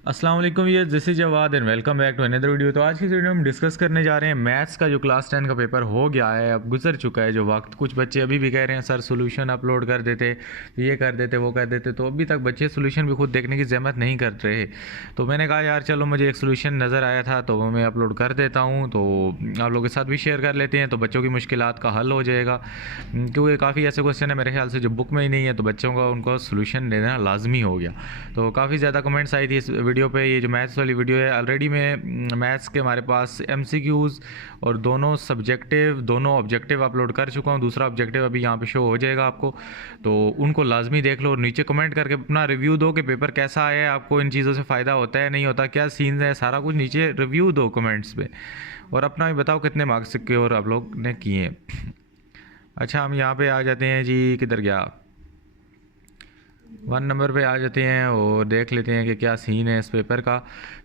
अस्सलाम वालेकुम, ये this is Jawad and welcome back to another video. तो आज की वीडियो में हम डिस्कस करने जा रहे हैं मैथ्स का जो क्लास 10 का पेपर हो गया है, अब गुजर चुका है जो वक्त। कुछ बच्चे अभी भी कह रहे हैं सर सोल्यूशन अपलोड कर देते, ये कर देते, वो कर देते, तो अभी तक बच्चे सोल्यूशन भी खुद देखने की जहमत नहीं कर रहे। तो मैंने कहा यार चलो मुझे एक सोल्यूशन नज़र आया था तो वो मैं अपलोड कर देता हूँ, तो आप लोगों के साथ भी शेयर कर लेते हैं, तो बच्चों की मुश्किलात का हल हो जाएगा। क्योंकि काफ़ी ऐसे क्वेश्चन है मेरे ख्याल से जो बुक में ही नहीं है, तो बच्चों का उनको सोल्यूशन देना लाजमी हो गया। तो काफ़ी ज़्यादा कमेंट्स आई थी इस वीडियो पे। ये जो मैथ्स वाली वीडियो है, ऑलरेडी मैं मैथ्स के हमारे पास एमसीक्यूज़ और दोनों सब्जेक्टिव दोनों ऑब्जेक्टिव अपलोड कर चुका हूँ। दूसरा ऑब्जेक्टिव अभी यहाँ पे शो हो जाएगा आपको, तो उनको लाजमी देख लो और नीचे कमेंट करके अपना रिव्यू दो कि पेपर कैसा आया है, आपको इन चीज़ों से फ़ायदा होता है नहीं होता, क्या सीन्स है, सारा कुछ नीचे रिव्यू दो कमेंट्स पे, और अपना भी बताओ कितने मार्क्स सिक्योर आप लोग ने किए हैं। अच्छा, हम यहाँ पे आ जाते हैं जी, किधर गया, 1 नंबर पे आ जाते हैं और देख लेते हैं कि क्या सीन है इस पेपर का।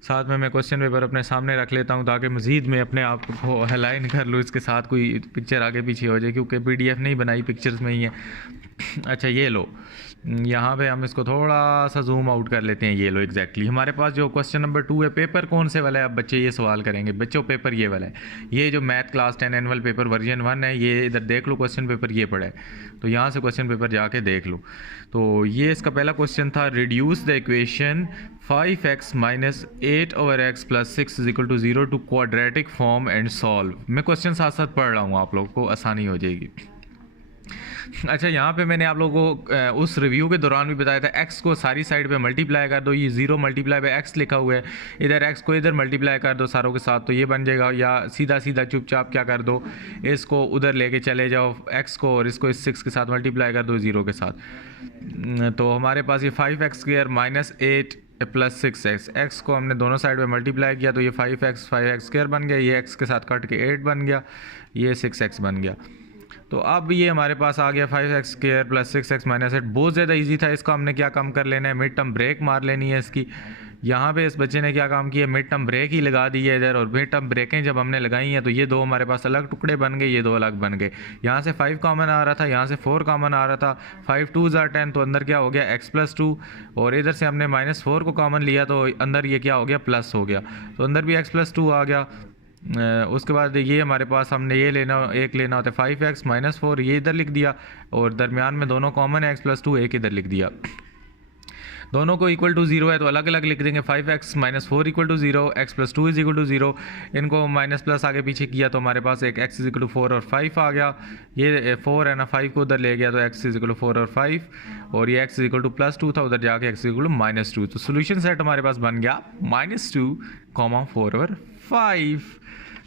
साथ में मैं क्वेश्चन पेपर अपने सामने रख लेता हूँ ताकि मज़ीद मैं अपने आप को अलाइन कर लूँ इसके साथ, कोई पिक्चर आगे पीछे हो जाए, क्योंकि पीडीएफ नहीं बनाई, पिक्चर्स में ही है। अच्छा ये लो, यहाँ पे हम इसको थोड़ा सा जूम आउट कर लेते हैं। ये लो एग्जैक्टली हमारे पास जो क्वेश्चन नंबर 2 है, पेपर कौन से वाला है। अब बच्चे ये सवाल करेंगे, बच्चों पेपर ये वाला है, ये जो math class 10 annual paper version 1 है, ये इधर देख लो, क्वेश्चन पेपर ये पड़ा है, तो यहाँ से क्वेश्चन पेपर जाके देख लो। तो ये इसका पहला क्वेश्चन था, reduce the equation 5x minus 8/x plus 6 is equal to 0 to quadratic form and solve. मैं क्वेश्चन साथ साथ पढ़ रहा हूँ, आप लोगों को आसानी हो जाएगी। अच्छा, यहाँ पे मैंने आप लोगों को उस रिव्यू के दौरान भी बताया था, x को सारी साइड पे मल्टीप्लाई कर दो, ये 0 मल्टीप्लाई बाय x लिखा हुआ है, इधर x को इधर मल्टीप्लाई कर दो सारों के साथ, तो ये बन जाएगा। या सीधा सीधा चुपचाप क्या कर दो, इसको उधर लेके चले जाओ x को, और इसको इस 6 के साथ मल्टीप्लाई कर दो 0 के साथ। तो हमारे पास ये 5x square minus 8 plus 6x, x को हमने दोनों साइड में मल्टीप्लाई किया तो ये 5x स्क्वायर बन गया, ये x के साथ कट के 8 बन गया, ये 6x बन गया। तो अब ये हमारे पास आ गया 5x square plus 6x minus 8। बहुत ज़्यादा इजी था, इसको हमने क्या काम कर लेना है, मिड टर्म ब्रेक मार लेनी है इसकी। यहाँ पे इस बच्चे ने क्या काम किया, मिड टर्म ब्रेक ही लगा दी है इधर, और मिड टर्म ब्रेकें जब हमने लगाई हैं तो ये दो हमारे पास अलग टुकड़े बन गए, ये दो अलग बन गए। यहाँ से 5 कॉमन आ रहा था, यहाँ से 4 कॉमन आ रहा था, 5 2s are 10, तो अंदर क्या हो गया x प्लस 2, और इधर से हमने -4 को कॉमन लिया तो अंदर ये क्या हो गया, प्लस हो गया, तो अंदर भी x प्लस 2 आ गया। उसके बाद ये हमारे पास हमने ये लेना, एक लेना होता है 5x माइनस 4, ये इधर लिख दिया, और दरमियान में दोनों कॉमन है x प्लस 2, एक इधर लिख दिया। दोनों को इक्वल टू 0 है तो अलग अलग लिख देंगे, 5x minus 4 equal to 0, x plus 2 is equal to 0। इनको माइनस प्लस आगे पीछे किया तो हमारे पास एक x इज इक्वल टू 4 और 5 आ गया। ये 4 है ना, 5 को उधर ले गया तो x इज इक्वल टू 4 और 5, और ये x is equal to plus 2 था, उधर जाके x is equal to minus 2। तो सोल्यूशन सेट हमारे पास बन गया -2, 4 और 5।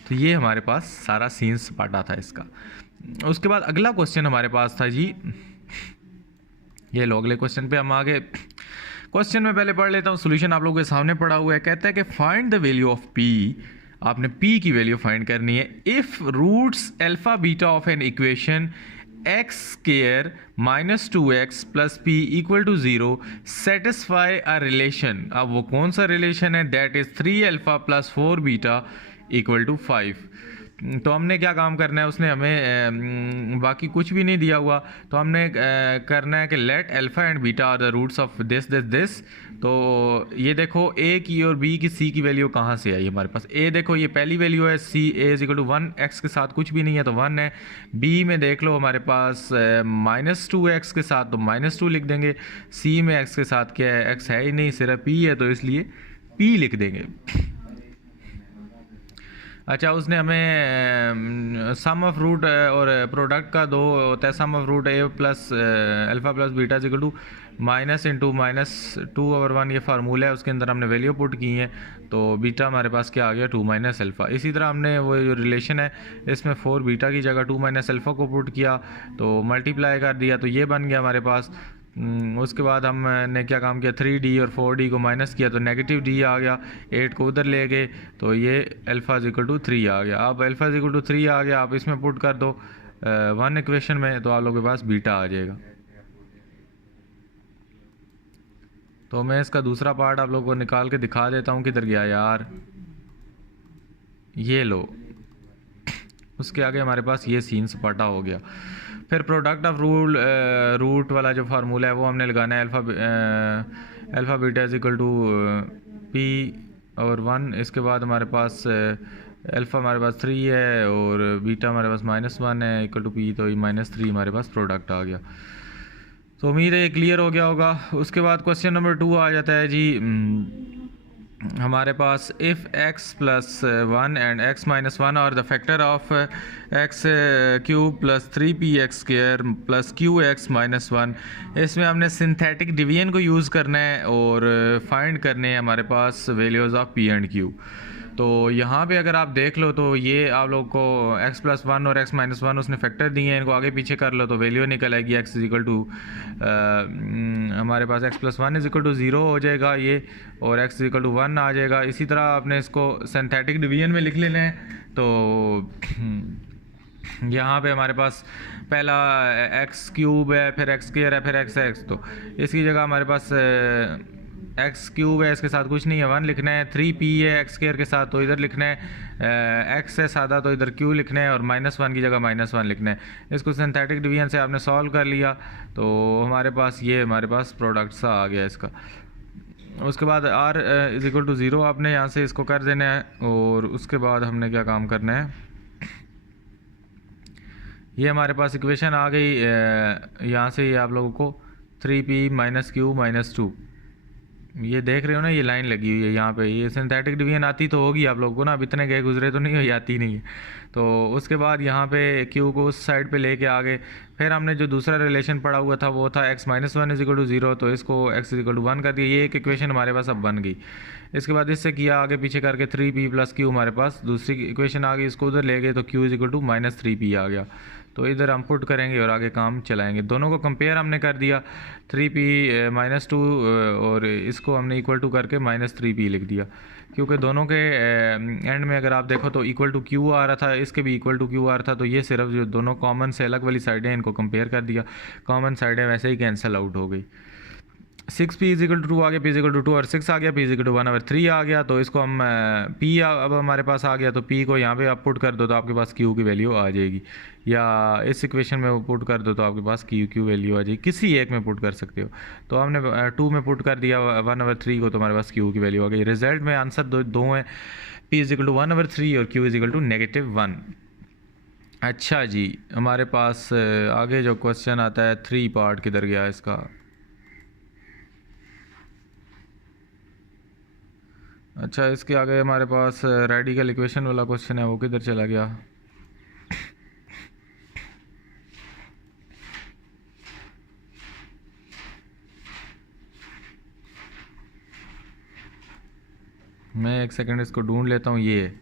तो ये हमारे पास सारा सीन सपाटा था इसका। उसके बाद अगला क्वेश्चन हमारे पास था जी, ये लो अगले क्वेश्चन पे हम आगे। क्वेश्चन में पहले पढ़ लेता हूँ, सोल्यूशन आप लोगों के सामने पड़ा हुआ है। कहता है कि find the value of p, आपने p की वैल्यू फाइंड करनी है, if roots alpha beta of an equation x square minus 2x plus p equal to 0 satisfy a relation. अब वो कौन सा रिलेशन है, that is 3 alpha plus 4 beta equal to 5। तो हमने क्या काम करना है, उसने हमें बाकी कुछ भी नहीं दिया हुआ, तो हमने करना है कि let alpha and beta are the roots of this this this. तो ये देखो a की और b की c की वैल्यू कहाँ से आई हमारे पास। a देखो ये पहली वैल्यू है, c a is equal to 1, x के साथ कुछ भी नहीं है तो 1 है। b में देख लो हमारे पास -2x के साथ तो -2 लिख देंगे, c में x के साथ क्या है, x है ही नहीं, सिर्फ p है, तो इसलिए p लिख देंगे। अच्छा, उसने हमें सम ऑफ रूट और प्रोडक्ट का दो होता है, sum of root A plus alpha plus beta equal to minus into -2/1, ये फार्मूला है, उसके अंदर हमने वैल्यू पुट की है, तो बीटा हमारे पास क्या आ गया, 2 माइनस अल्फ़ा। इसी तरह हमने वो जो रिलेशन है इसमें 4 बीटा की जगह 2 माइनस अल्फ़ा को पुट किया तो मल्टीप्लाई कर दिया, तो ये बन गया हमारे पास। उसके बाद हमने क्या काम किया, 3d और 4d को माइनस किया तो नेगेटिव d आ गया, 8 को उधर ले गए तो ये अल्फ़ा इक्वल टू 3 आ गया। अब अल्फ़ा इक्वल टू 3 आ गया, आप इसमें पुट कर दो 1 इक्वेशन में, तो आप लोगों के पास बीटा आ जाएगा। तो मैं इसका दूसरा पार्ट आप लोगों को निकाल के दिखा देता हूँ, किधर गया यार, ये लो, उसके आगे हमारे पास ये सीन सपाटा हो गया। फिर प्रोडक्ट ऑफ रूट वाला जो फार्मूला है वो हमने लगाना है, alpha beta is equal to P और 1, इसके बाद हमारे पास अल्फ़ा हमारे पास 3 है और बीटा हमारे पास -1 है इक्वल टू पी, तो ये -3 हमारे पास प्रोडक्ट आ गया। तो उम्मीद है ये क्लियर हो गया होगा। उसके बाद क्वेश्चन नंबर 2 आ जाता है जी, हमारे पास if x plus 1 and x minus 1 और the factor of x cube plus 3px square plus qx minus 1, इसमें हमने सिंथेटिक डिवीजन को यूज़ करना है और फाइंड करने हैं हमारे पास values of p and q। तो यहाँ पे अगर आप देख लो तो ये आप लोग को x प्लस 1 और x माइनस 1 उसने फैक्टर दिए हैं, इनको आगे पीछे कर लो तो वैल्यू निकल आएगी x इज इक्वल टू हमारे पास x plus 1 is equal to 0 हो जाएगा ये, और x इज इक्वल टू 1 आ जाएगा। इसी तरह आपने इसको सिंथेटिक डिवीजन में लिख लेना है। तो यहाँ पे हमारे पास पहला x क्यूब है, फिर x स्क्वायर है, फिर x, तो इसकी जगह हमारे पास एक्स क्यूब है, इसके साथ कुछ नहीं है 1 लिखना है, 3p है एक्स स्क्वायर के साथ तो इधर लिखना है, x है सादा तो इधर q लिखना है, और -1 की जगह -1 लिखना है। इसको सिंथेटिक डिवीजन से आपने सॉल्व कर लिया तो हमारे पास ये हमारे पास प्रोडक्ट सा आ गया इसका। उसके बाद r इज इक्वल टू 0 आपने यहाँ से इसको कर देना है, और उसके बाद हमने क्या काम करना है, ये हमारे पास इक्वेशन आ गई। यहाँ से ये आप लोगों को 3p माइनस q माइनस 2, ये देख रहे हो ना, ये लाइन लगी हुई है यहाँ पे, ये सिंथेटिक डिवीजन आती तो होगी आप लोगों को ना, अब इतने गए गुजरे तो नहीं हो, आती नहीं है। तो उसके बाद यहाँ पे q को उस साइड पे लेके आ गए। फिर हमने जो दूसरा रिलेशन पढ़ा हुआ था वो था x minus 1 is equal to 0, तो इसको x इज इक्वल टू 1 कर दिया, ये एक इक्वेशन हमारे पास अब बन गई। इसके बाद इससे किया आगे पीछे करके 3p प्लस q हमारे पास दूसरी इक्वेशन आ गई, इसको उधर ले गए तो q is equal to -3p आ गया। तो इधर हम पुट करेंगे और आगे काम चलाएंगे। दोनों को कंपेयर हमने कर दिया, 3p -2 और इसको हमने इक्वल टू करके -3p लिख दिया, क्योंकि दोनों के एंड में अगर आप देखो तो इक्वल टू q आ रहा था, इसके भी इक्वल टू q आ रहा था। तो ये सिर्फ जो दोनों कॉमन से अलग वाली साइडें इनको कंपेयर कर दिया, कॉमन साइडें वैसे ही कैंसिल आउट हो गई। 6p इज इक्वल टू 2 आ गया, p इज इक्वल टू 2 और 6 आ गया, p इज इक्वल टू 1/3 आ गया। तो इसको हम p अब हमारे पास आ गया, तो p को यहाँ पे आप पुट कर दो तो आपके पास q की वैल्यू आ जाएगी, या इस इक्वेशन में वो पुट कर दो तो आपके पास q वैल्यू आ जाएगी, किसी एक में पुट कर सकते हो। तो हमने 2 में पुट कर दिया 1/3 को, तो हमारे पास q की वैल्यू आ गई। रिजल्ट में आंसर दो हैं, p इज इक्वल टू 1/3 और q इज इक्वल टू -1। अच्छा जी, हमारे पास आगे जो क्वेश्चन आता है 3 पार्ट किधर गया इसका, अच्छा इसके आगे हमारे पास रेडिकल इक्वेशन वाला क्वेश्चन है, वो किधर चला गया। मैं एक सेकंड इसको ढूंढ लेता हूँ। ये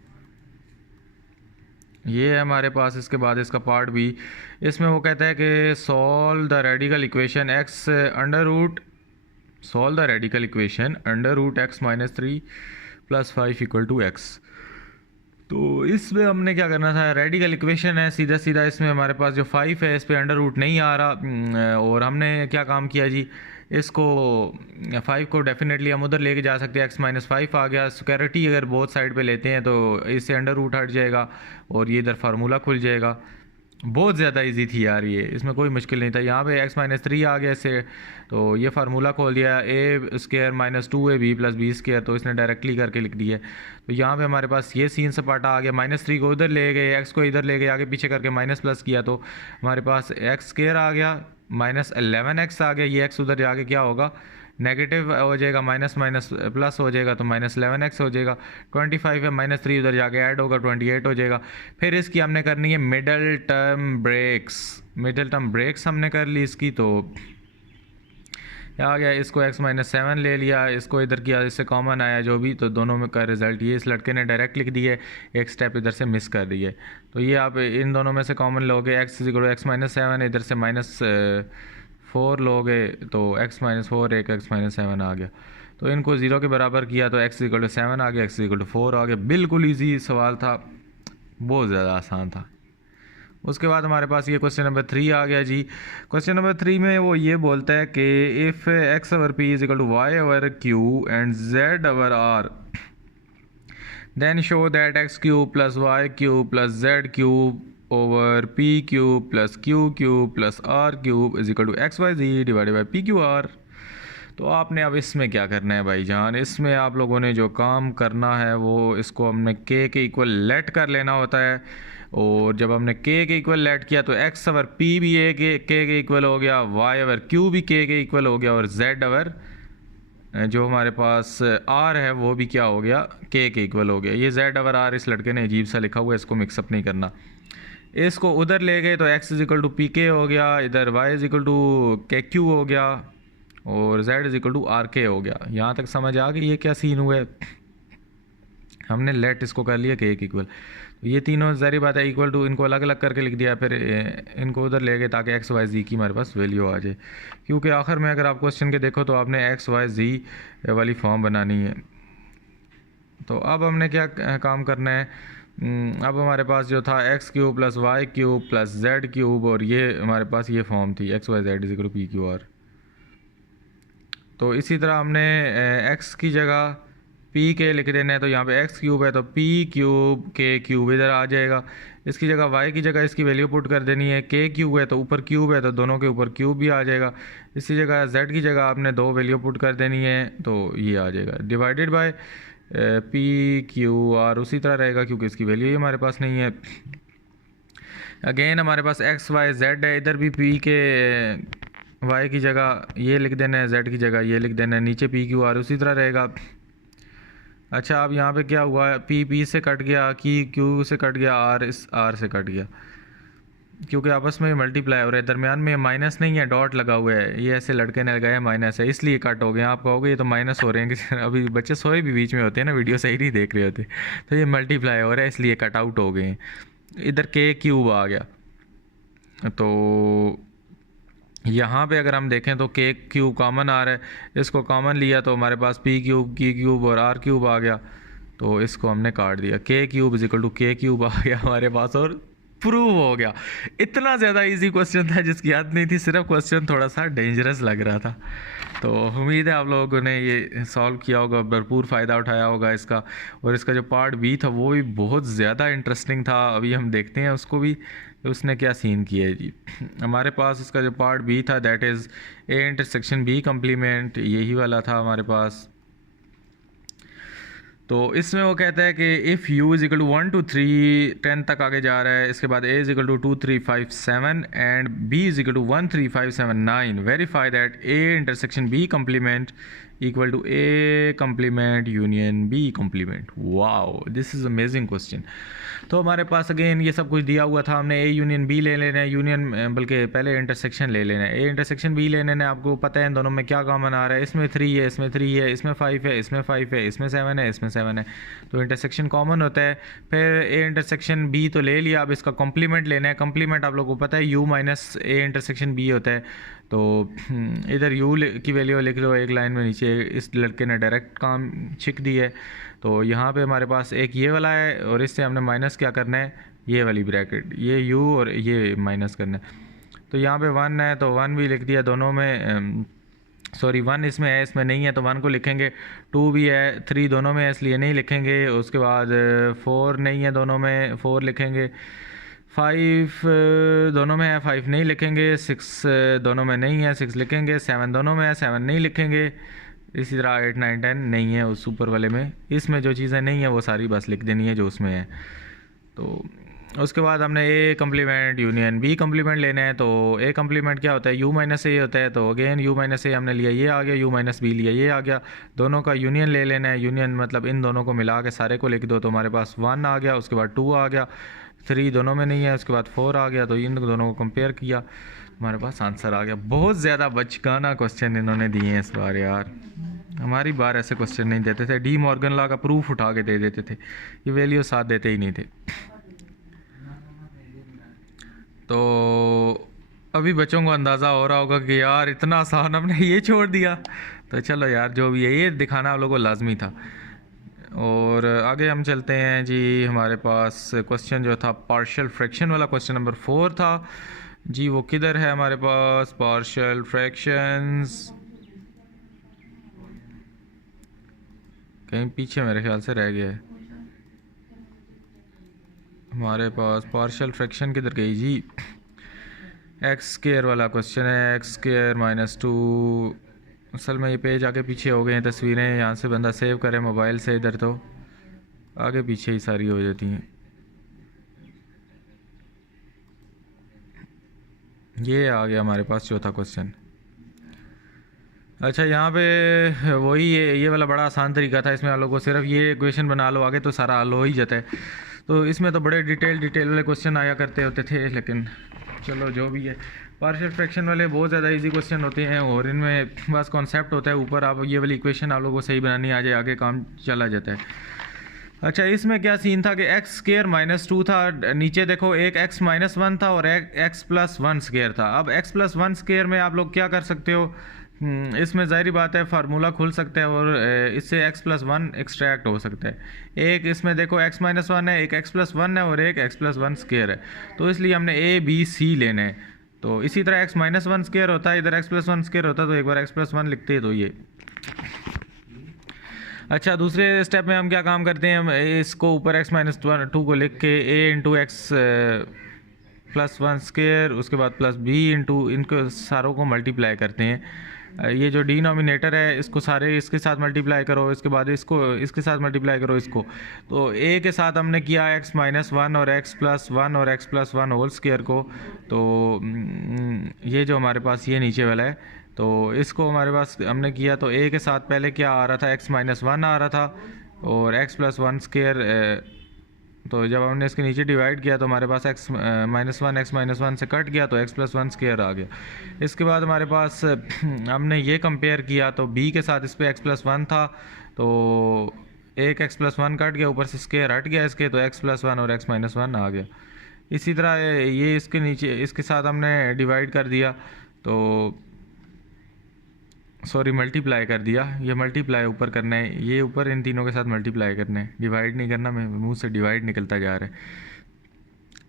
है हमारे पास। इसके बाद इसका पार्ट भी, इसमें वो कहता है कि solve the radical equation x under root, solve the radical equation under root x -3 + 5 equal to x। तो इसमें हमने क्या करना था, रेडिकल इक्वेशन है सीधा सीधा, इसमें हमारे पास जो 5 है इस पर अंडर रूट नहीं आ रहा, और हमने क्या काम किया जी, इसको 5 को डेफिनेटली हम उधर लेके जा सकते हैं, x -5 आ गया। स्क्वायरिटी अगर बोथ साइड पे लेते हैं तो इससे अंडर रूट हट जाएगा और ये इधर फार्मूला खुल जाएगा। बहुत ज़्यादा इजी थी यार ये, इसमें कोई मुश्किल नहीं था। यहाँ पे x -3 आ गया इससे, तो ये फार्मूला खोल दिया, a square -2ab + b square, तो इसने डायरेक्टली करके लिख दिया। तो यहाँ पे हमारे पास ये सीन सपाटा आ गया, -3 को उधर ले गए, x को इधर ले गए, आगे पीछे करके माइनस प्लस किया, तो हमारे पास x स्क्वायर आ गया, -11x आ गया। ये x उधर जाके क्या होगा, नेगेटिव हो जाएगा, माइनस माइनस प्लस हो जाएगा, तो -11x हो जाएगा। 25 है, -3 उधर जाके ऐड होगा, 28 हो जाएगा। फिर इसकी हमने करनी है middle term breaks, middle term breaks हमने कर ली इसकी। तो आ गया, इसको x -7 ले लिया, इसको इधर किया, इससे कॉमन आया जो भी, तो दोनों में का रिजल्ट ये इस लड़के ने डायरेक्ट लिख दिया है, एक स्टेप इधर से मिस कर दी है। तो ये आप इन दोनों में से कॉमन लोगे, x -7, इधर से -4 लोगे तो x -4 एक x -7 आ गया। तो इनको 0 के बराबर किया तो x 7 आ गया, x 4 आ गया। बिल्कुल ईजी सवाल था, बहुत ज़्यादा आसान था। उसके बाद हमारे पास ये क्वेश्चन नंबर 3 आ गया जी। क्वेश्चन नंबर 3 में वो ये बोलता है कि if x/p = y/q and z/r, then show that x³ + y³ + z³ over p³ + q³ + r³ = xyz / pqr। तो आपने अब इसमें क्या करना है भाईजान, इसमें आप लोगों ने जो काम करना है वो इसको हमने के इक्वल लेट कर लेना होता है। और जब हमने के इक्वल लेट किया तो एक्स अवर पी भी ए के इक्वल हो गया, वाई अवर क्यू भी के इक्वल हो गया, और जेड अवर जो हमारे पास आर है वो भी क्या हो गया, के इक्वल हो गया। ये जेड अवर आर इस लड़के ने अजीब सा लिखा हुआ है, इसको मिक्सअप नहीं करना। इसको उधर ले गए तो x is equal to p k हो गया, इधर y is equal to k q हो गया, और z is equal to r k हो गया। यहाँ तक समझ आ गई ये क्या सीन हुआ है। हमने लेट इसको कर लिया के इक्वल, ये तीनों ज़ाहिर बात है इक्वल टू, इनको अलग अलग करके लिख दिया, फिर इनको उधर ले गए ताकि एक्स वाई जी की हमारे पास वैल्यू आ जाए। क्योंकि आखिर में अगर आप क्वेश्चन के देखो तो आपने एक्स वाई जी वाली फॉर्म बनानी है। तो अब हमने क्या काम करना है, अब हमारे पास जो था x cube plus y cube plus z cube, और ये हमारे पास ये फॉर्म थी x y z is equal to p q r. तो इसी तरह हमने एक्स की जगह पी के लिख देना है, तो यहाँ पे एक्स क्यूब है तो पी क्यूब के क्यूब इधर आ जाएगा। इसकी जगह वाई की जगह इसकी वैल्यू पुट कर देनी है, के क्यूब है तो ऊपर क्यूब है तो दोनों के ऊपर क्यूब भी आ जाएगा। इसी जगह जेड की जगह आपने दो वैल्यू पुट कर देनी है, तो ये आ जाएगा divided by P q are उसी तरह रहेगा क्योंकि इसकी वैल्यू ही हमारे पास नहीं है। अगेन हमारे पास एक्स वाई जेड है, इधर भी पी के वाई की जगह ये लिख देना है, जेड की जगह ये लिख देना है, नीचे पी क्यू आर उसी तरह रहेगा। अच्छा अब यहाँ पे क्या हुआ, पी से कट गया, की क्यू से कट गया, आर इस आर से कट गया, क्योंकि आपस में मल्टीप्लाई हो रहे हैं। दरमियान में माइनस नहीं है, डॉट लगा हुआ है, ये ऐसे लड़के ने लगाया माइनस है इसलिए कट हो गए। आप कहोगे ये तो माइनस हो रहे हैं कि अभी बच्चे सोए भी बीच में होते हैं ना, वीडियो सही नहीं देख रहे होते, तो ये मल्टीप्लाई हो रहा है इसलिए कट आउट हो गए हैं। इधर के क्यूब आ गया, तो यहाँ पे अगर हम देखें तो के क्यूब कॉमन आ रहा है, इसको कॉमन लिया तो हमारे पास पी क्यूब की क्यूब और आर क्यूब आ गया, तो इसको हमने काट दिया, के क्यूब इज इक्वल टू के क्यूब आ गया हमारे पास, और प्रूव हो गया। इतना ज़्यादा इजी क्वेश्चन था जिसकी याद नहीं थी, सिर्फ क्वेश्चन थोड़ा सा डेंजरस लग रहा था। तो उम्मीद है आप लोगों ने ये सॉल्व किया होगा, भरपूर फ़ायदा उठाया होगा इसका। और इसका जो पार्ट बी था वो भी बहुत ज़्यादा इंटरेस्टिंग था, अभी हम देखते हैं उसको भी उसने क्या सीन किया है जी। हमारे पास इसका जो पार्ट बी था that is A intersection B complement, यही वाला था हमारे पास। तो इसमें वो कहता है कि if u is equal to 1 to 3 10 तक आगे जा रहा है, इसके बाद a is equal to 2 3 5 7 and b is equal to 1 3 5 7 9, verify that a intersection b complement equal to a complement union b complement. Wow, this is amazing question. तो हमारे पास again ये सब कुछ दिया हुआ था, हमने a यूनियन b ले लेना है, यूनियन बल्कि पहले इंटरसेक्शन ले लेना है, a इंटरसेक्शन b ले लेना है। आपको पता है इन दोनों में क्या कॉमन आ रहा है, इसमें 3 है, इसमें 3 है, इसमें 5 है, इसमें 5 है, इसमें 7 है, इसमें 7 है, तो इंटरसेक्शन कॉमन होता है। फिर a इंटरसेक्शन b तो ले लिया, अब इसका कॉम्प्लीमेंट लेना है। कॉम्प्लीमेंट आप लोगों को पता है u minus a intersection b होता है, तो इधर u की वैल्यू लिख लो एक लाइन में नीचे, इस लड़के ने डायरेक्ट काम छिक दी है। तो यहाँ पे हमारे पास एक ये वाला है और इससे हमने माइनस क्या करना है, ये वाली ब्रैकेट, ये u और ये माइनस करना है। तो यहाँ पे 1 है तो 1 भी लिख दिया दोनों में, सॉरी 1 इसमें है इसमें नहीं है तो 1 को लिखेंगे, 2 भी है, 3 दोनों में है इसलिए नहीं लिखेंगे, उसके बाद 4 नहीं है दोनों में, 4 लिखेंगे, 5 दोनों में है, 5 नहीं लिखेंगे, 6 दोनों में नहीं है, 6 लिखेंगे, 7 दोनों में है, 7 नहीं लिखेंगे, इसी तरह 8 9 10 नहीं है उस ऊपर वाले में। इसमें जो चीज़ें नहीं है वो सारी बस लिख देनी है जो उसमें है। तो उसके बाद हमने A complement union B complement लेना है, तो ए कम्प्लीमेंट क्या होता है, यू माइनस ए होता है, तो अगेन यू माइनस ए हमने लिया, ये आ गया, यू माइनस बी लिया, ये आ गया, दोनों का यूनियन ले लेना है। यूनियन मतलब इन दोनों को मिला के सारे को लिख दो, तो हमारे पास 1 आ गया, उसके बाद 2 आ गया, 3 दोनों में नहीं है, उसके बाद 4 आ गया, तो इन दोनों को कंपेयर किया, हमारे पास आंसर आ गया। बहुत ज़्यादा बचकाना क्वेश्चन इन्होंने दिए हैं इस बार यार, हमारी बार ऐसे क्वेश्चन नहीं देते थे, डी मॉर्गन लॉ का प्रूफ उठा के दे देते थे, ये वैल्यू साथ देते ही नहीं थे। तो अभी बच्चों को अंदाज़ा हो रहा होगा कि यार इतना आसान हमने ये छोड़ दिया, तो चलो यार जो भी है ये दिखाना आप लोगों को लाजमी था। और आगे हम चलते हैं जी, हमारे पास क्वेश्चन जो था पार्शियल फ्रैक्शन वाला, क्वेश्चन नंबर 4 था जी, वो किधर है हमारे पास, पार्शियल फ्रैक्शंस कहीं पीछे मेरे ख्याल से रह गया है। हमारे पास पार्शियल फ्रैक्शन किधर गई जी, एक्स स्क्वायर वाला क्वेश्चन है, एक्स स्क्वायर माइनस 2 असल में ये पेज आगे पीछे हो गए हैं, तस्वीरें यहाँ से बंदा सेव करे मोबाइल से, इधर तो आगे पीछे ही सारी हो जाती हैं। ये आ गया हमारे पास चौथा क्वेश्चन। अच्छा, यहाँ पे वही ये वाला बड़ा आसान तरीका था, इसमें आप लोगों को सिर्फ ये क्वेश्चन बना लो, आगे तो सारा हल हो ही जाता है। तो इसमें तो बड़े डिटेल वाले क्वेश्चन आया करते होते थे, लेकिन चलो जो भी है। पार्शियल फ्रैक्शन वाले बहुत ज़्यादा इजी क्वेश्चन होते हैं और इनमें बस कॉन्सेप्ट होता है, ऊपर आप ये वाली इक्वेशन आप लोगों को सही बनानी आ जाए, आगे काम चला जाता है। अच्छा, इसमें क्या सीन था कि एक्स स्केयर -2 था, नीचे देखो एक x -1 था और एक x+1 स्केयर था। अब x+1 स्केयर में आप लोग क्या कर सकते हो, इसमें ज़ाहिर बात है फार्मूला खुल सकता है और इससे x+1 एक्सट्रैक्ट हो सकता है। एक इसमें देखो x -1 है, एक x+1 है और एक x+1 स्केयर है, तो इसलिए हमने a b c लेना है। तो इसी तरह x -1 स्केयर होता है, इधर x+1 स्केयर होता है, तो एक बार x+1 लिखते हैं तो ये। अच्छा, दूसरे स्टेप में हम क्या काम करते हैं, हम इसको ऊपर x -2 को लिख के a × x+1 स्केयर, उसके बाद +b × इनको सारों को मल्टीप्लाई करते हैं। ये जो डिनोमिनेटर है इसको सारे इसके साथ मल्टीप्लाई करो, इसके बाद इसको इसके साथ मल्टीप्लाई करो इसको। तो a के साथ हमने किया x -1 और x+1 और x+1 होल स्केयर को। तो ये जो हमारे पास ये नीचे वाला है, तो इसको हमारे पास हमने किया, तो a के साथ पहले क्या आ रहा था, x -1 आ रहा था और x+1 स्केयर। तो जब हमने इसके नीचे डिवाइड किया तो हमारे पास x -1 से कट गया, तो x+1 स्केयर आ गया। इसके बाद हमारे पास हमने ये कंपेयर किया, तो b के साथ इस पर x+1 था, तो एक x+1 कट गया, ऊपर से स्केयर हट गया इसके, तो x+1 और x -1 आ गया। इसी तरह ये इसके नीचे इसके साथ हमने डिवाइड कर दिया, तो सॉरी मल्टीप्लाई कर दिया, ये मल्टीप्लाई ऊपर करना है, ये ऊपर इन तीनों के साथ मल्टीप्लाई करना है, डिवाइड नहीं करना, मैं मुंह से डिवाइड निकलता जा रहा है,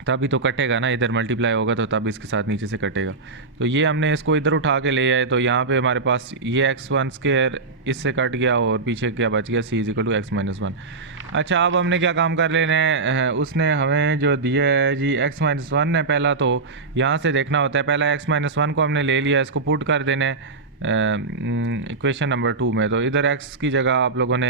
तभी तो कटेगा ना, इधर मल्टीप्लाई होगा तो तब इसके साथ नीचे से कटेगा। तो ये हमने इसको इधर उठा के ले आए, तो यहाँ पे हमारे पास ये x1 स्केयर इससे कट गया और पीछे क्या बच गया, c = x -1। अच्छा, अब हमने क्या काम कर लेना है, उसने हमें जो दिया है जी x -1 है, पहला तो यहाँ से देखना होता है, पहला x -1 को हमने ले लिया, इसको पुट कर देना है इक्वेशन नंबर 2 में। तो इधर x की जगह आप लोगों ने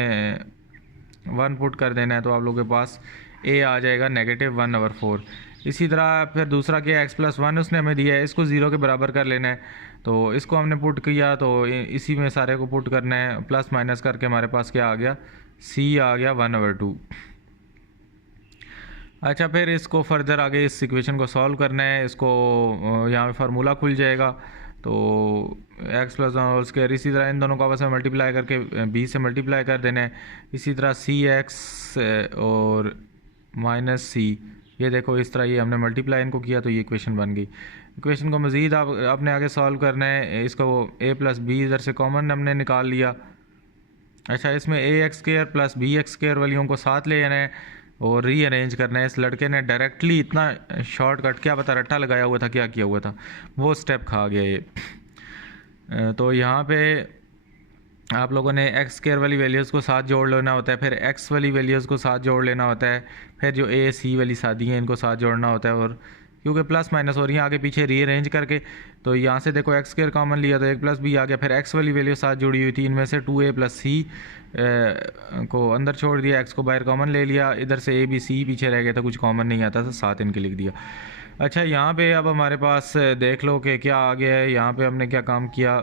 1 पुट कर देना है, तो आप लोगों के पास a आ जाएगा -1/4। इसी तरह फिर दूसरा क्या, x+1 उसने हमें दिया है, इसको 0 के बराबर कर लेना है, तो इसको हमने पुट किया, तो इसी में सारे को पुट करना है, प्लस माइनस करके हमारे पास क्या आ गया, c आ गया 1/2। अच्छा, फिर इसको फर्दर आगे इस इक्वेशन को सॉल्व करना है, इसको यहाँ पे फार्मूला खुल जाएगा, तो x+1 होल स्क्वायर, इसी तरह इन दोनों को आपस में मल्टीप्लाई करके b से मल्टीप्लाई कर देना है। इसी तरह cx और -c, ये देखो इस तरह ये हमने मल्टीप्लाई इनको किया, तो ये इक्वेशन बन गई। इक्वेशन को मज़ीद आपने आगे सॉल्व करना है, इसको a + b इधर से कॉमन हमने निकाल लिया। अच्छा, इसमें ax² + bx² वालियों को साथ ले आना है और रीअरेंज करना है। इस लड़के ने डायरेक्टली इतना शॉर्टकट, क्या पता रट्टा लगाया हुआ था, क्या किया हुआ था, वो स्टेप खा गया ये। तो यहाँ पे आप लोगों ने x² वाली वैल्यूज़ को साथ जोड़ लेना होता है, फिर x वाली वैल्यूज़ को साथ जोड़ लेना होता है, फिर जो a c वाली सादी हैं इनको साथ जोड़ना होता है, और क्योंकि प्लस माइनस हो रही है आगे पीछे रीअरेंज करके, तो यहाँ से देखो x² कॉमन लिया तो 1 + b आ गया, फिर x वाली वैल्यू साथ जुड़ी हुई थी, इनमें से 2a + c को अंदर छोड़ दिया, x को बाहर कॉमन ले लिया, इधर से a b c पीछे रह गया था, कुछ कॉमन नहीं आता था, साथ इनके लिख दिया। अच्छा, यहाँ पे अब हमारे पास देख लो कि क्या आ गया है, यहाँ पे हमने क्या काम किया,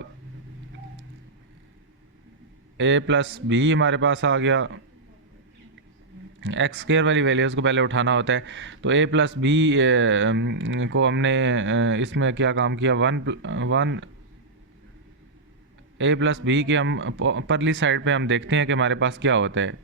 a + b हमारे पास आ गया, x² वाली वैल्यूज़ को पहले उठाना होता है, तो a + b को हमने इसमें क्या काम किया, a + b के हम परली साइड पे हम देखते हैं कि हमारे पास क्या होता है।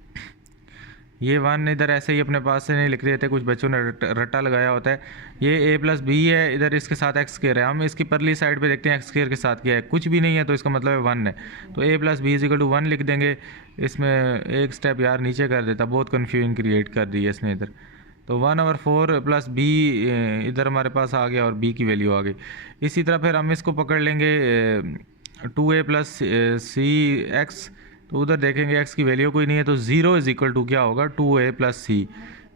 ये 1 इधर ऐसे ही अपने पास से नहीं लिख देते, कुछ बच्चों ने रट्टा लगाया होता है। ये a + b है, इधर इसके साथ x² है, हम इसकी परली साइड पे देखते हैं x² के साथ क्या है, कुछ भी नहीं है, तो इसका मतलब है 1 है, तो a + b = 1 लिख देंगे। इसमें एक स्टेप यार नीचे कर देता, बहुत कन्फ्यूजन क्रिएट कर दी है इसने इधर, तो 1/4 + b इधर हमारे पास आ गया और b की वैल्यू आ गई। इसी तरह फिर हम इसको पकड़ लेंगे 2a + cx, तो उधर देखेंगे x की वैल्यू कोई नहीं है, तो 0 = क्या होगा, 2a + c,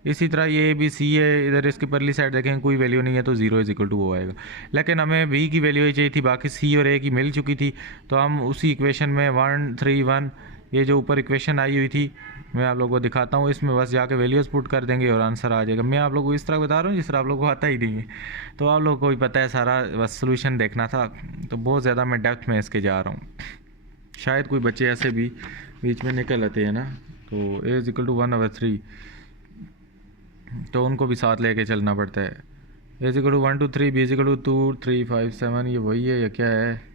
इसी तरह ये बी सी है, इधर इसकी परली साइड देखें कोई वैल्यू नहीं है तो 0 इज इक्वल टू वो आएगा। लेकिन हमें बी की वैल्यू ही चाहिए थी, बाकी सी और ए की मिल चुकी थी, तो हम उसी इक्वेशन में 1 3 1 ये जो ऊपर इक्वेशन आई हुई थी मैं आप लोगों को दिखाता हूँ, इसमें बस जाके वैल्यूज़ पुट कर देंगे और आंसर आ जाएगा। मैं आप लोगों को इस तरह बता रहा हूँ जिस तरह आप लोगों को आता ही नहीं है, तो आप लोगों को भी पता है सारा, बस सोल्यूशन देखना था। तो बहुत ज़्यादा मैं डेप्थ में इसके जा रहा हूँ, शायद कोई बच्चे ऐसे भी बीच में निकल आते हैं ना, तो ए इज इक्वल टू 1/3 तो उनको भी साथ लेके चलना पड़ता है। A is equal to 1 2 3 B is equal to 2 3 5 7 ये वही है या क्या है?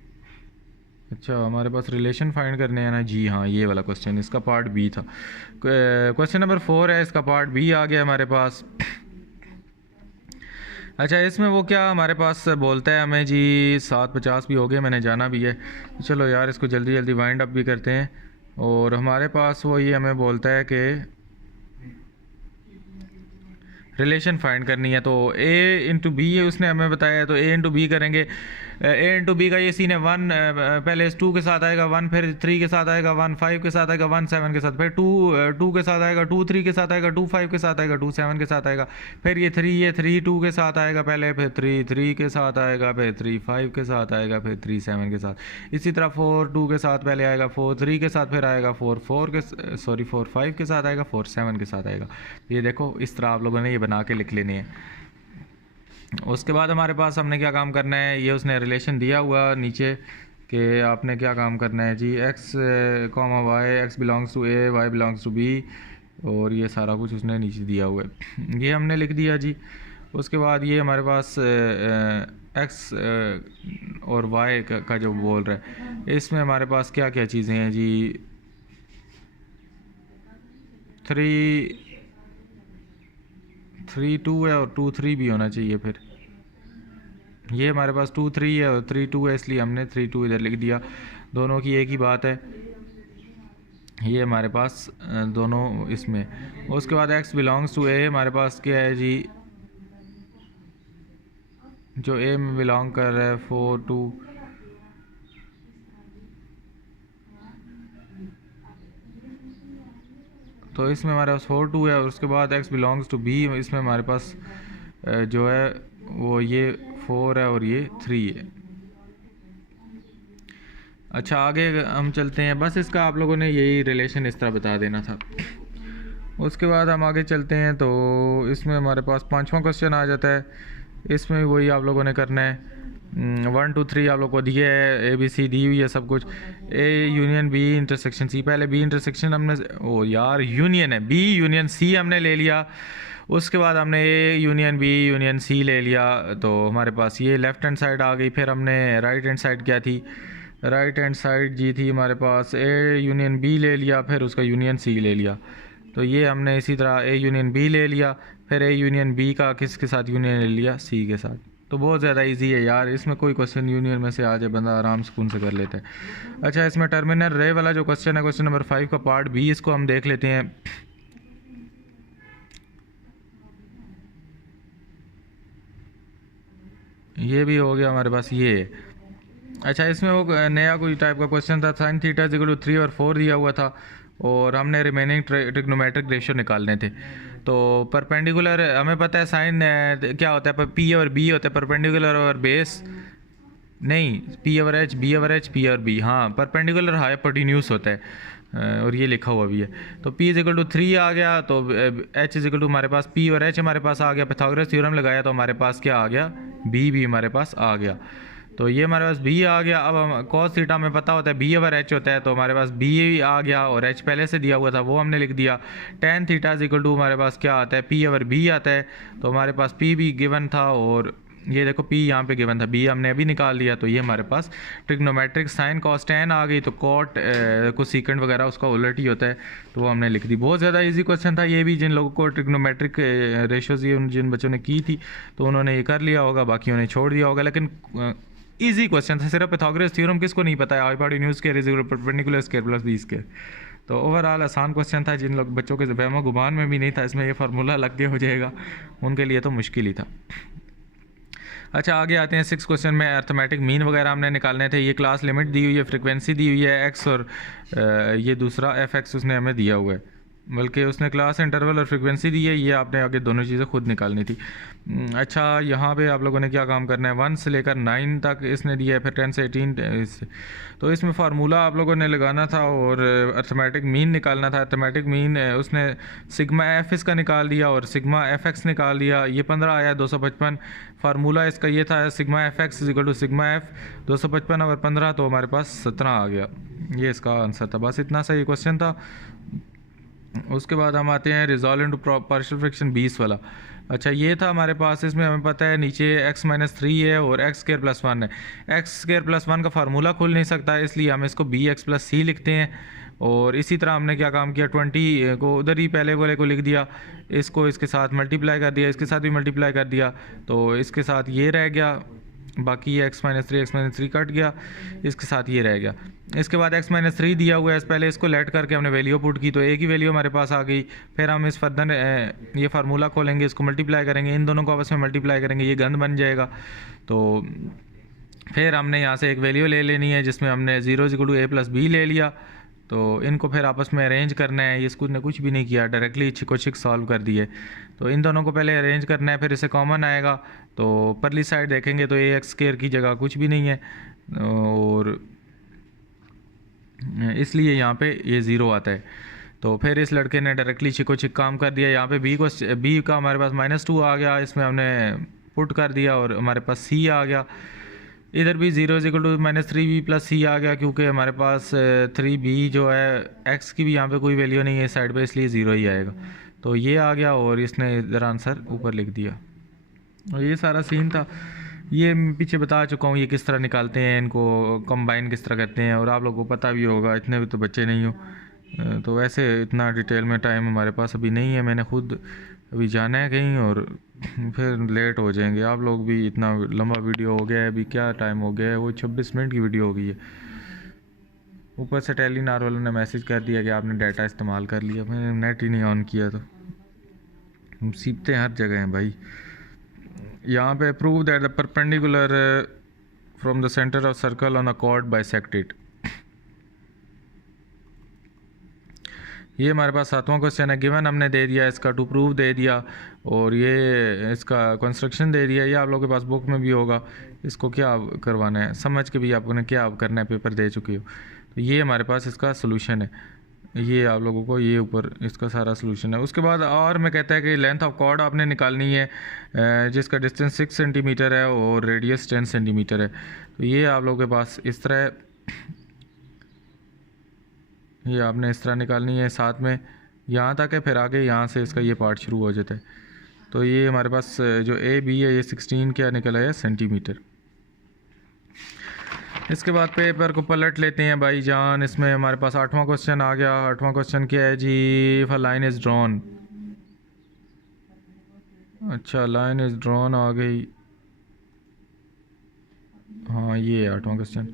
अच्छा हमारे पास रिलेशन फाइंड करने हैं ना जी, हाँ ये वाला क्वेश्चन, इसका पार्ट बी था। क्वेश्चन नंबर 4 है, इसका पार्ट बी आ गया हमारे पास। अच्छा इसमें वो क्या हमारे पास बोलता है हमें जी 7:50 भी हो गए, मैंने जाना भी है, चलो यार इसको जल्दी जल्दी वाइंड अप भी करते हैं। और हमारे पास वो ये हमें बोलता है कि रिलेशन फाइंड करनी है, तो ए इंटू बी है उसने हमें बताया, तो ए इंटू बी करेंगे। ए इंटू बी का ये सीन है 1 पहले इस 2 के साथ आएगा 1, फिर 3 के साथ आएगा 1, 5 के साथ आएगा 1, 7 के साथ, फिर 2 के साथ आएगा 2, 3 के साथ आएगा 2, 5 के साथ आएगा 2, 7 के साथ आएगा, फिर ये 3 2 के साथ आएगा पहले, फिर 3 के साथ आएगा, फिर 3 5 के साथ आएगा, फिर 3 7 के साथ। इसी तरह 4 2 के साथ पहले आएगा, 4 3 के साथ फिर आएगा, 4 5 के साथ आएगा, 4 7 के साथ आएगा। ये देखो इस तरह आप लोगों ने ये बना के लिख लेने हैं। उसके बाद हमारे पास हमने क्या काम करना है, ये उसने रिलेशन दिया हुआ नीचे कि आपने क्या काम करना है जी, x comma y, x belongs to A, y belongs to B, और ये सारा कुछ उसने नीचे दिया हुआ है, ये हमने लिख दिया जी। उसके बाद ये हमारे पास x और y का जो बोल रहा है, इसमें हमारे पास क्या क्या चीज़ें हैं जी, 3 2 है और 2 3 भी होना चाहिए। फिर ये हमारे पास 2 3 है और 3 2 है, इसलिए हमने 3 2 इधर लिख दिया, दोनों की एक ही बात है, ये हमारे पास दोनों इसमें। उसके बाद x बिलोंग्स टू ए हमारे पास क्या है जी, जो ए में बिलोंग कर रहा है 4 2, तो इसमें हमारे पास 4 2 है। और उसके बाद x बिलोंग्स टू बी, इसमें हमारे पास जो है वो ये 4 है और ये 3 है। अच्छा आगे हम चलते हैं, बस इसका आप लोगों ने यही रिलेशन इस तरह बता देना था। उसके बाद हम आगे चलते हैं, तो इसमें हमारे पास 5वां क्वेश्चन आ जाता है, इसमें वही आप लोगों ने करना है। 1 2 3 आप लोग को दिया है, ABC दी हुई है सब कुछ, A union B intersection C, पहले B इंटरसेक्शन हमने, ओ यार यूनियन है, B यूनियन C हमने ले लिया। उसके बाद हमने A union B union C ले लिया, तो हमारे पास ये लेफ़्ट हैंड साइड आ गई। फिर हमने राइट हैंड साइड क्या थी, राइट हैंड साइड जी थी हमारे पास A यूनियन B ले लिया, फिर उसका यूनियन C ले लिया। तो ये हमने इसी तरह A यूनियन B ले लिया, फिर A यूनियन B का किसके साथ यूनियन ले लिया, C के साथ। तो बहुत ज़्यादा इजी है यार, इसमें कोई क्वेश्चन यूनियन में से आ जाए बंदा आराम सुकून से कर लेता है। अच्छा इसमें टर्मिनल रे वाला जो क्वेश्चन है, क्वेश्चन नंबर 5 का पार्ट बी, इसको हम देख लेते हैं। ये भी हो गया हमारे पास ये। अच्छा इसमें वो नया कोई टाइप का क्वेश्चन था, साइन थीटा इक्वल टू 3 और 4 दिया हुआ था, और हमने रिमेनिंग ट्रिग्नोमेट्रिक रेशियो निकालने थे। तो परपेंडिकुलर हमें पता है साइन क्या होता है, पी और बी होता है, परपेंडिकुलर और बेस नहीं, p over h, b over h, p और बी, हाँ परपेंडिकुलर हाइपोटेन्यूज होता है, और ये लिखा हुआ भी है। तो P इक्वल टू 3 आ गया, तो H इक्वल टू हमारे पास P और H हमारे पास आ गया, पाइथागोरस थ्योरम लगाया तो हमारे पास क्या आ गया, B भी हमारे पास आ गया। तो ये हमारे पास B आ गया। अब हम cos थीटा में पता होता है B ओवर H होता है, तो हमारे पास B आ गया, और H पहले से दिया हुआ था वो हमने लिख दिया। tan थीटा इक्वल टू हमारे पास क्या आता है, P ओवर B आता है, तो हमारे पास P भी गिवन था, और ये देखो P यहाँ पे गिवन था, B हमने अभी निकाल लिया। तो ये हमारे पास ट्रिग्नोमेट्रिक साइन कॉस tan आ गई, तो कॉट को सीकेंड वगैरह उसका उलट ही होता है, तो वो हमने लिख दी। बहुत ज़्यादा इजी क्वेश्चन था ये भी, जिन लोगों को ट्रिग्नोमेट्रिक रेशियोज ये जिन बच्चों ने की थी तो उन्होंने ये कर लिया होगा, बाकी उन्हें छोड़ दिया होगा, लेकिन ईजी क्वेश्चन था। सिर्फ पाइथागोरस थ्योरम किसको नहीं पता है, hypotenuse square is equal to perpendicular square plus b square. तो ओवरऑल आसान क्वेश्चन था, जिन लोग बच्चों के वहमो गुमान में भी नहीं था इसमें ये फार्मूला लग गया हो जाएगा, उनके लिए तो मुश्किल ही था। अच्छा आगे आते हैं 6 क्वेश्चन में। अर्थमेटिक मीन वगैरह हमने निकालने थे। ये क्लास लिमिट दी हुई है, फ्रीक्वेंसी दी हुई है x, और ये दूसरा एफ एक्स उसने हमें दिया हुआ है। बल्कि उसने क्लास इंटरवल और फ्रीक्वेंसी दी है, ये आपने आगे दोनों चीज़ें खुद निकालनी थी। अच्छा, यहाँ पे आप लोगों ने क्या काम करना है, 1 से लेकर 9 तक इसने दिया है, फिर 10 से 18 तो इसमें फार्मूला आप लोगों ने लगाना था और अर्थमेटिक मीन निकालना था। अर्थमेटिक मीन उसने सिग्मा एफ इसका निकाल दिया और सिग्मा एफ एक्स निकाल दिया, ये 15 आया 255। फार्मूला इसका ये था sigma f x equal to sigma f 255 और 15, तो हमारे पास 17 आ गया। ये इसका आंसर था, बस इतना सा ये क्वेश्चन था। उसके बाद हम आते हैं रिजॉल्व इनटू पार्शियल फ्रैक्शन 20 वाला। अच्छा, ये था हमारे पास, इसमें हमें पता है नीचे x-3 है और x स्क्वायर प्लस 1 है। x स्क्वायर प्लस 1 का फार्मूला खुल नहीं सकता, इसलिए हम इसको bx प्लस c लिखते हैं। और इसी तरह हमने क्या काम किया, 20 को उधर ही पहले वाले को लिख दिया, इसको इसके साथ मल्टीप्लाई कर दिया, इसके साथ भी मल्टीप्लाई कर दिया, तो इसके साथ ये रह गया, बाकी ये x-3 कट गया, इसके साथ ये रह गया। इसके बाद x-3 दिया हुआ है, पहले इसको लेट करके हमने वैल्यू पुट की तो एक ही वैल्यू हमारे पास आ गई। फिर हम इस फर्दर ये फार्मूला खोलेंगे, इसको मल्टीप्लाई करेंगे, इन दोनों को आपस में मल्टीप्लाई करेंगे, ये गंद बन जाएगा। तो फिर हमने यहाँ से एक वैल्यू ले लेनी है जिसमें हमने 0 = a + b ले लिया, तो इनको फिर आपस में अरेंज करना है। ये ने कुछ भी नहीं किया, डायरेक्टली छिको छिक सॉल्व कर दिए। तो इन दोनों को पहले अरेंज करना है, फिर इसे कॉमन आएगा, तो परली साइड देखेंगे तो ax² की जगह कुछ भी नहीं है, और इसलिए यहाँ पे ये 0 आता है। तो फिर इस लड़के ने डायरेक्टली छिको छिक काम कर दिया। यहाँ पे b का हमारे पास -2 आ गया, इसमें हमने पुट कर दिया और हमारे पास c आ गया। इधर भी 0 = -3b + c आ गया, क्योंकि हमारे पास 3b जो है x की भी यहाँ पे कोई वैल्यू नहीं है साइड पे, इसलिए 0 ही आएगा। तो ये आ गया और इसने इधर आंसर ऊपर लिख दिया। और ये सारा सीन था, ये पीछे बता चुका हूँ ये किस तरह निकालते हैं, इनको कंबाइन किस तरह करते हैं, और आप लोगों को पता भी होगा, इतने भी तो बच्चे नहीं हो, तो वैसे इतना डिटेल में टाइम हमारे पास अभी नहीं है। मैंने खुद अभी जाना है कहीं और फिर लेट हो जाएंगे। आप लोग भी, इतना लंबा वीडियो हो गया है, अभी क्या टाइम हो गया है, वो 26 मिनट की वीडियो हो गई है। ऊपर से टेलीनार वालों ने मैसेज कर दिया कि आपने डाटा इस्तेमाल कर लिया, मैंने नेट ही नहीं ऑन किया, तो मुसीबतें हर जगह हैं भाई। यहाँ पे prove that the perpendicular from the centre of circle on a cord bisect it. ये हमारे पास 7वां क्वेश्चन है। गिवन हमने दे दिया, इसका टू प्रूव दे दिया, और ये इसका कंस्ट्रक्शन दे दिया। ये आप लोगों के पास बुक में भी होगा, इसको क्या करवाना है समझ के भी आपने क्या करना है, पेपर दे चुके हो। तो ये हमारे पास इसका सोल्यूशन है, ये आप लोगों को ये ऊपर इसका सारा सोल्यूशन है। उसके बाद और में कहता है कि लेंथ ऑफ कॉर्ड आपने निकालनी है, जिसका डिस्टेंस 6 सेंटीमीटर है और रेडियस 10 सेंटीमीटर है। तो ये आप लोगों के पास इस तरह, ये आपने इस तरह निकालनी है, साथ में यहाँ तक है, फिर आगे यहाँ से इसका ये पार्ट शुरू हो जाता है। तो ये हमारे पास जो AB है ये 16 क्या निकला है, सेंटीमीटर। इसके बाद पेपर को पलट लेते हैं भाई जान। इसमें हमारे पास 8वां क्वेश्चन आ गया। 8वां क्वेश्चन क्या है जी, if a line is drawn. अच्छा, लाइन इज़ ड्रॉन आ गई, हाँ ये 8वां क्वेश्चन।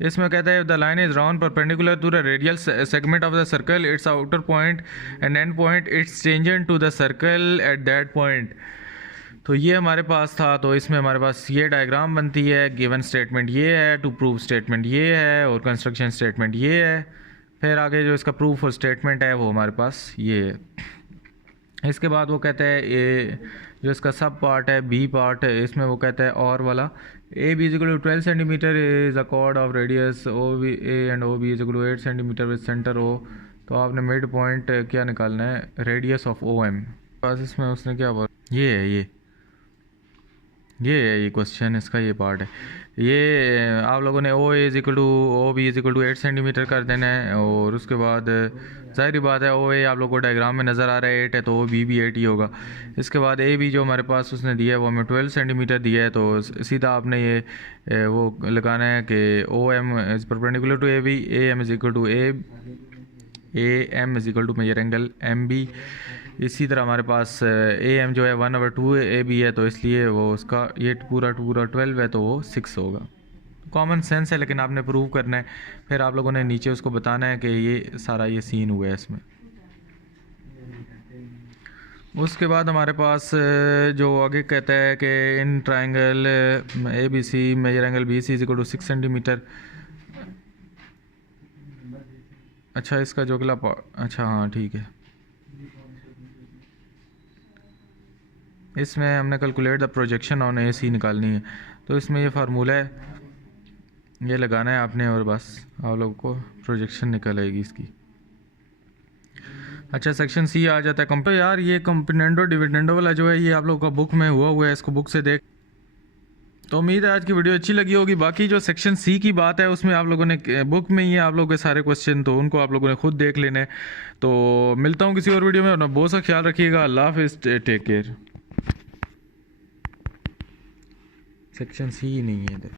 इसमें कहता है the line is drawn perpendicular to the radial segment of the circle, its outer point and end point its tangent to the circle at that point. तो ये हमारे पास था, तो इसमें हमारे पास ये डायग्राम बनती है। गिवन स्टेटमेंट ये है, टू प्रूव स्टेटमेंट ये है, और कंस्ट्रक्शन स्टेटमेंट ये है। फिर आगे जो इसका प्रूफ और स्टेटमेंट है वो हमारे पास ये है। इसके बाद वो कहता है ए जो इसका सब पार्ट है, बी पार्ट है, इसमें वो कहता है और वाला AB = 12 centimetre is a cord of radius OB A and OB = 8 centimetre with centre O। तो आपने मिड पॉइंट क्या निकालना है, रेडियस ऑफ OM। बस इसमें उसने क्या बोला, ये है ये क्वेश्चन, इसका ये पार्ट है। ये आप लोगों ने OB = 8 सेंटीमीटर कर देना है, और उसके बाद जाहिर बात है OA आप लोगों को डायग्राम में नज़र आ रहा है 8 है, तो OB भी 8 ही होगा। इसके बाद AB जो हमारे पास उसने दिया है वो हमें 12 सेंटीमीटर दिया है, तो सीधा आपने ये वो लगाना है कि OM is perpendicular to AB, AM = measure angle MB। इसी तरह हमारे पास AM जो है 1/2 AB है, तो इसलिए वो उसका ये पूरा 12 है, तो वो 6 होगा। कॉमन सेंस है, लेकिन आपने प्रूव करना है। फिर आप लोगों ने नीचे उसको बताना है कि ये सारा ये सीन हुआ है इसमें। उसके बाद हमारे पास जो आगे कहता है कि in triangle ABC measure angle BC = 6 centimetre. अच्छा इसका जो अगला अच्छा हाँ ठीक है, इसमें हमने कैलकुलेट द प्रोजेक्शन ऑन ए सी निकालनी है। तो इसमें ये फार्मूला है, ये लगाना है आपने और बस आप लोगों को प्रोजेक्शन निकल आएगी इसकी। अच्छा सेक्शन सी आ जाता है कंपनी। यार ये कंपोनेंटो डिविडेंडो वाला जो है ये आप लोगों का बुक में हुआ है, इसको बुक से देख। तो उम्मीद है आज की वीडियो अच्छी लगी होगी। बाकी जो सेक्शन सी की बात है उसमें आप लोगों ने बुक में ही है आप लोगों के सारे क्वेश्चन, तो उनको आप लोगों ने खुद देख लेने हैं। तो मिलता हूँ किसी और वीडियो में, अपना बहुत सा ख्याल रखिएगा। अल्लाह हाफिज़, टेक केयर। सेक्शन सी ही नहीं है इधर।